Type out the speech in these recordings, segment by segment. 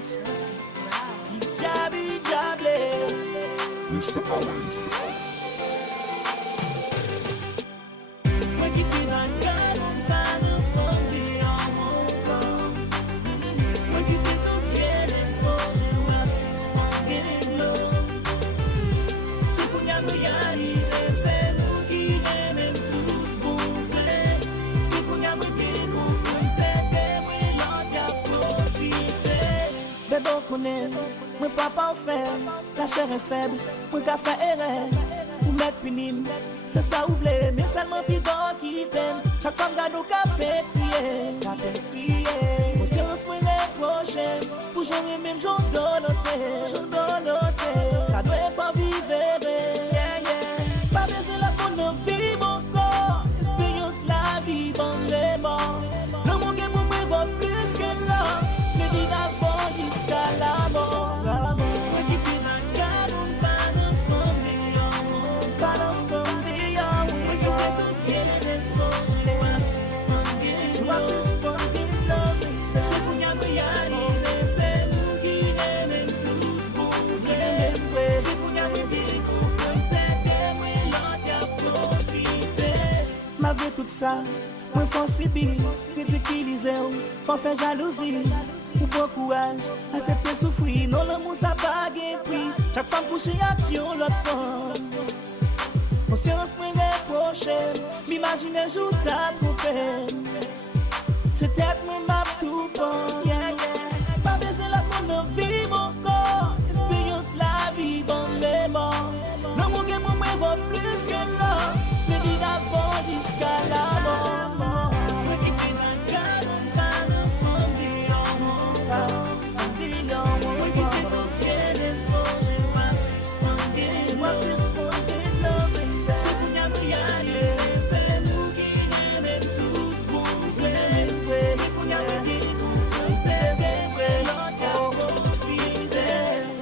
He's Jabby Jabless. Mr. Owens. When you do not come on final from the armor. When you do not get it for you, I'm just getting low. So when you're yari, c'est nous qui aimons tout bouffer. So when you're bien, on s'est démouillé, l'on a profité. Bébé, on connaît, moi papa en fait, la chair est faible, moi café est raide, ou mettre pinim. Fais ça ouvre, mais seulement pidon qui t'aime. Chaque femme garde au café crier. Conscience moi reprocher, pour jouer même jour d'honoté. Ça doit être vivre, pas besoin la bonne vie, mon corps. Expérience la vie, bon les morts. Le monde est pour moi, va plus que là. Le vie d'avant jusqu'à la mort. Moi qui puis ma carte, on va de famille, pas de famille. Malgré tout ça, moi faut subir, ridiculiser, faut faire jalousie. Ou bon courage, accepter souffrir, non l'amour ça pas gain prix. Chaque femme couche avec une autre femme. Conscience moi reprocher, m'imaginer jour t'as trompé. C'est tête moi m'a tout bon, pas besoin la bonne vie mon corps. Expérience la vie, bon les morts. L'amour que pour moi va plus que là. Le vie d'avant jusqu'à la mort.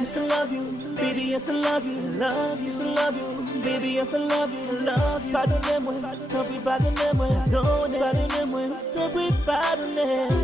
Yes, I love you, baby, yes, I love you, yes, I love you, baby, yes, I love you. Pardonnez-moi, tant pis, pardonnez-moi, pardonnez-moi, tant pis, pardonnez-moi.